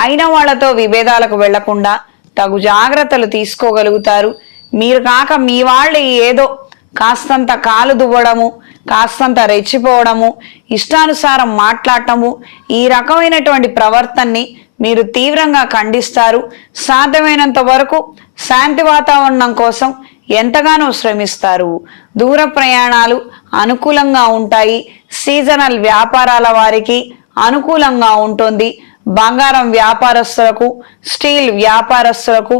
అయిన వాళ్లతో విభేదాలకు వెళ్లకుండా తగు జాగ్రత్తలు తీసుకోగలుగుతారు. మీరు కాక మీ వాళ్ళు ఏదో కాస్తంత కాలు దువ్వడము, కాస్తంత రెచ్చిపోవడము, ఇష్టానుసారం మాట్లాడటము, ఈ రకమైనటువంటి ప్రవర్తనని మీరు తీవ్రంగా ఖండిస్తారు. సాధ్యమైనంత వరకు శాంతి వాతావరణం కోసం ఎంతగానో శ్రమిస్తారు. దూర ప్రయాణాలు అనుకూలంగా ఉంటాయి. సీజనల్ వ్యాపారాల వారికి అనుకూలంగా ఉంటుంది. బంగారం వ్యాపారస్తులకు, స్టీల్ వ్యాపారస్తులకు,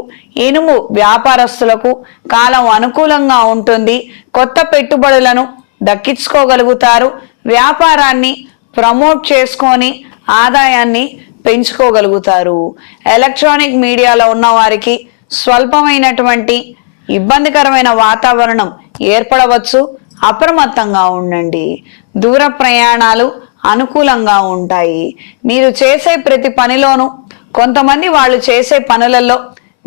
ఇనుము వ్యాపారస్తులకు కాలం అనుకూలంగా ఉంటుంది. కొత్త పెట్టుబడులను దక్కించుకోగలుగుతారు. వ్యాపారాన్ని ప్రమోట్ చేసుకొని ఆదాయాన్ని పెంచుకోగలుగుతారు. ఎలక్ట్రానిక్ మీడియాలో ఉన్న వారికి స్వల్పమైనటువంటి ఇబ్బందికరమైన వాతావరణం ఏర్పడవచ్చు. అప్రమత్తంగా ఉండండి. దూర ప్రయాణాలు అనుకూలంగా ఉంటాయి. మీరు చేసే ప్రతి పనిలోనూ కొంతమంది వాళ్ళు చేసే పనులలో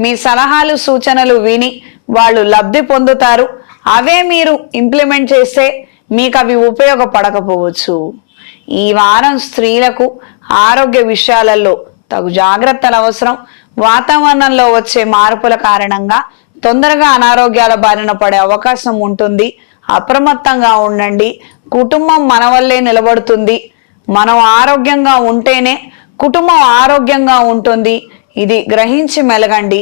మీ సలహాలు సూచనలు విని వాళ్ళు లబ్ధి పొందుతారు. అవే మీరు ఇంప్లిమెంట్ చేస్తే మీకు అవి ఉపయోగపడకపోవచ్చు. ఈ వారం స్త్రీలకు ఆరోగ్య విషయాలలో తగు జాగ్రత్తలు అవసరం. వాతావరణంలో వచ్చే మార్పుల కారణంగా తొందరగా అనారోగ్యాల బారిన పడే అవకాశం ఉంటుంది. అప్రమత్తంగా ఉండండి. కుటుంబం మన వల్లే నిలబడుతుంది. మనం ఆరోగ్యంగా ఉంటేనే కుటుంబం ఆరోగ్యంగా ఉంటుంది. ఇది గ్రహించి మెలగండి.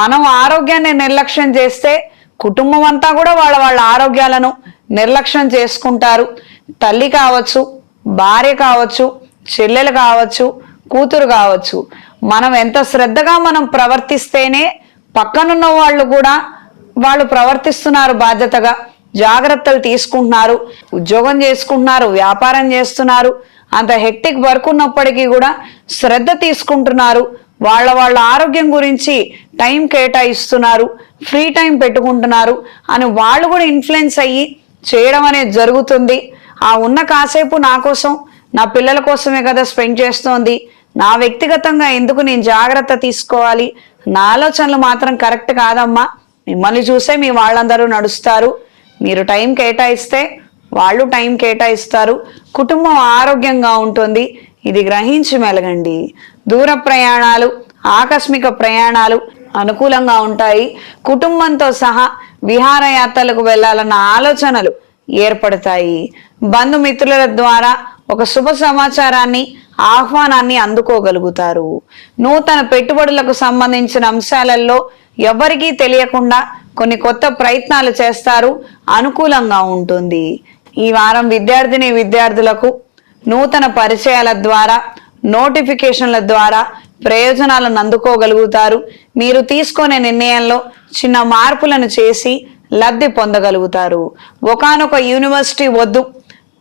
మనం ఆరోగ్యాన్ని నిర్లక్ష్యం చేస్తే కుటుంబం అంతా కూడా వాళ్ళ ఆరోగ్యాలను నిర్లక్ష్యం చేసుకుంటారు. తల్లి కావచ్చు, భార్య కావచ్చు, చెల్లెలు కావచ్చు, కూతురు కావచ్చు. మనం ఎంత శ్రద్ధగా మనం ప్రవర్తిస్తేనే పక్కనున్న వాళ్ళు కూడా వాళ్ళు ప్రవర్తిస్తున్నారు, బాధ్యతగా జాగ్రత్తలు తీసుకుంటున్నారు, ఉద్యోగం చేసుకుంటున్నారు, వ్యాపారం చేస్తున్నారు. అంత హెక్టిక్ వర్క్ ఉన్నప్పటికీ కూడా శ్రద్ధ తీసుకుంటున్నారు. వాళ్ళ ఆరోగ్యం గురించి టైం కేటాయిస్తున్నారు, ఫ్రీ టైం పెట్టుకుంటున్నారు అని వాళ్ళు కూడా ఇన్ఫ్లుయెన్స్ అయ్యి చేయడం అనేది జరుగుతుంది. ఆ ఉన్న కాసేపు నా కోసం, నా పిల్లల కోసమే కదా స్పెండ్ చేస్తోంది, నా వ్యక్తిగతంగా ఎందుకు నేను జాగ్రత్త తీసుకోవాలి, నా ఆలోచనలు మాత్రం కరెక్ట్ కాదమ్మా, మిమ్మల్ని చూసే మీ వాళ్ళందరూ నడుస్తారు, మీరు టైం కేటాయిస్తే వాళ్ళు టైం కేటాయిస్తారు, కుటుంబం ఆరోగ్యంగా ఉంటుంది. ఇది గ్రహించి మెలగండి. దూర ప్రయాణాలు, ఆకస్మిక ప్రయాణాలు అనుకూలంగా ఉంటాయి. కుటుంబంతో సహా విహారయాత్రలకు వెళ్ళాలన్న ఆలోచనలు ఏర్పడతాయి. బంధుమిత్రుల ద్వారా ఒక శుభ సమాచారాన్ని, ఆహ్వానాన్ని అందుకోగలుగుతారు. నూతన పెట్టుబడులకు సంబంధించిన అంశాలలో ఎవరికీ తెలియకుండా కొన్ని కొత్త ప్రయత్నాలు చేస్తారు. అనుకూలంగా ఉంటుంది. ఈ వారం విద్యార్థులకు నూతన పరిచయాల ద్వారా, నోటిఫికేషన్ల ద్వారా ప్రయోజనాలను అందుకోగలుగుతారు. మీరు తీసుకునే నిర్ణయంలో చిన్న మార్పులను చేసి లబ్ధి పొందగలుగుతారు. ఒకానొక యూనివర్సిటీ వద్దు,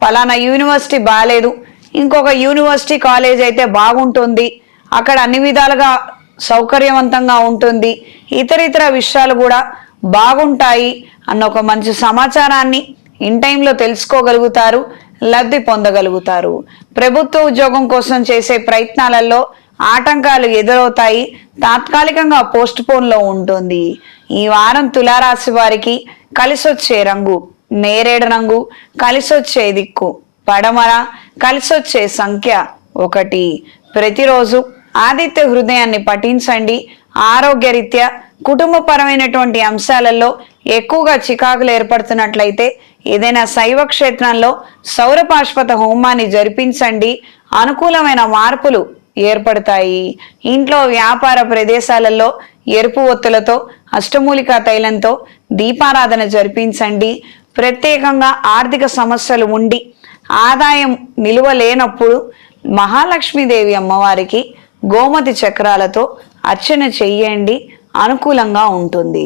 పలానా యూనివర్సిటీ బాలేదు, ఇంకొక యూనివర్సిటీ కాలేజ్ అయితే బాగుంటుంది, అక్కడ అన్ని విధాలుగా సౌకర్యవంతంగా ఉంటుంది, ఇతర విషయాలు కూడా బాగుంటాయి అన్న ఒక మంచి సమాచారాన్ని ఇన్ టైంలో తెలుసుకోగలుగుతారు, లబ్ధి పొందగలుగుతారు. ప్రభుత్వ ఉద్యోగం కోసం చేసే ప్రయత్నాలలో ఆటంకాలు ఎదురవుతాయి. తాత్కాలికంగా పోస్ట్ పోన్లో ఉంటుంది. ఈ వారం తులారాశి వారికి కలిసొచ్చే రంగు నేరేడు రంగు, కలిసొచ్చే దిక్కు పడమర, కలిసొచ్చే సంఖ్య 1. ప్రతిరోజు ఆదిత్య హృదయాన్ని పఠించండి. ఆరోగ్యరీత్యా కుటుంబపరమైనటువంటి అంశాలలో ఎక్కువగా చికాకులు ఏర్పడుతున్నట్లయితే ఏదైనా శైవ క్షేత్రంలో సౌరపాశ్వత హోమాన్ని జరిపించండి. అనుకూలమైన మార్పులు ఏర్పడతాయి. ఇంట్లో వ్యాపార ప్రదేశాలలో ఎరుపు ఒత్తులతో, అష్టమూలికా తైలంతో దీపారాధన జరిపించండి. ప్రత్యేకంగా ఆర్థిక సమస్యలు ఉండి ఆదాయం నిలువ లేనప్పుడు మహాలక్ష్మీదేవి అమ్మవారికి గోమతి చక్రాలతో అర్చన చెయ్యండి. అనుకూలంగా ఉంటుంది.